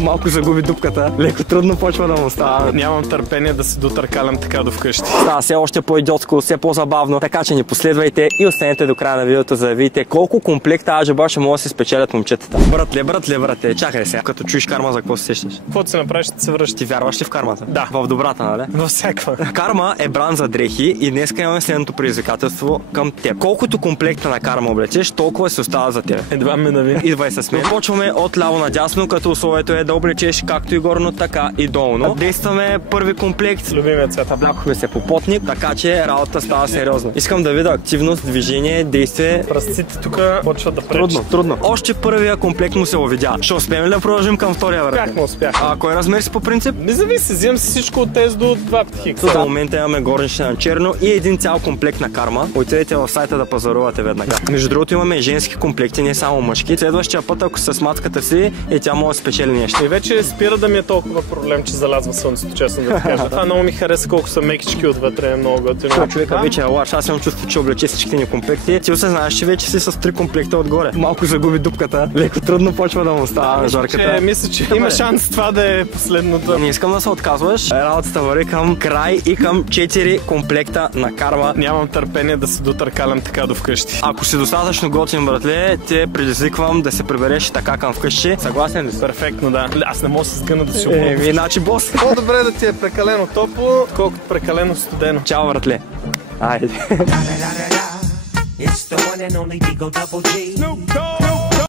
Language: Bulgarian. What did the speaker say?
Малко загуби дупката, леко трудно почва да му става. Нямам търпение да се дотъркалям така до вкъщи. Става все още по-идиотско, все по-забавно, така че ни последвайте и останете до края на видеото, за да видите колко комплекта аджеба ще могат да се спечелят момчетата. Братле, чакай сега, като чуеш карма, за какво се сещаш? Какво се направиш, ще се връщи? Ти вярваш ли в кармата? Да. В добрата, нали? Във всяква. Карма е бранд за дрехи и днес имаме следното предизвикателство към теб. Колкото комплекта на карма облечеш, толкова се остава за теб. Едва ме нави. Идвай с мен. Почваме от ляво надясно, като условието е да облечеш както и горно, така и долно. Действаме първи комплект. Любимия цвят. Облякохме се по потник, така че работата става сериозна. Искам да видя активност, движение, действие. Пръстците тук почват да пречат. Трудно. Още първия комплект му се овидя. Ще успеем ли да продължим към втория вариант? Как му успях? А кой размер си по принцип? Не зависи, взимам си всичко от тези до 2 хикса. В момента имаме горнична на черно и един цял комплект на карма. Отидете в сайта да пазарувате веднага. Между другото имаме и женски комплекти, не само мъжки. Следващия път, ако с матката си, тя може да спечели нещо. И вече спира да ми е толкова проблем, че залязва слънцето, честно да ти кажа. Това много ми хареса колко са мекички отвътре, много готино. Човека вече е лаш, аз имам чувство, че облече всичките ни комплекти. Ти осъзнаеш, че вече си с 3 комплекта отгоре. Малко загуби дупката, леко трудно почва да му става жарката. Мисля, че има шанс това да е последното. Не искам да се отказваш. Работата върви към край и към 4 комплекта на карма. Нямам търпение да се дотъркалям така до вкъщи. Ако си достатъчно готин, братле, те предизвиквам да се прибереш така към вкъщи. Съгласен ли си? Перфектно, да. Аз не мога да се сгъна да си обувам. Иначе бос. По-добре да ти е прекалено топло, колкото прекалено студено. Чао, братле. Айде. It's the one and only Digo Double G.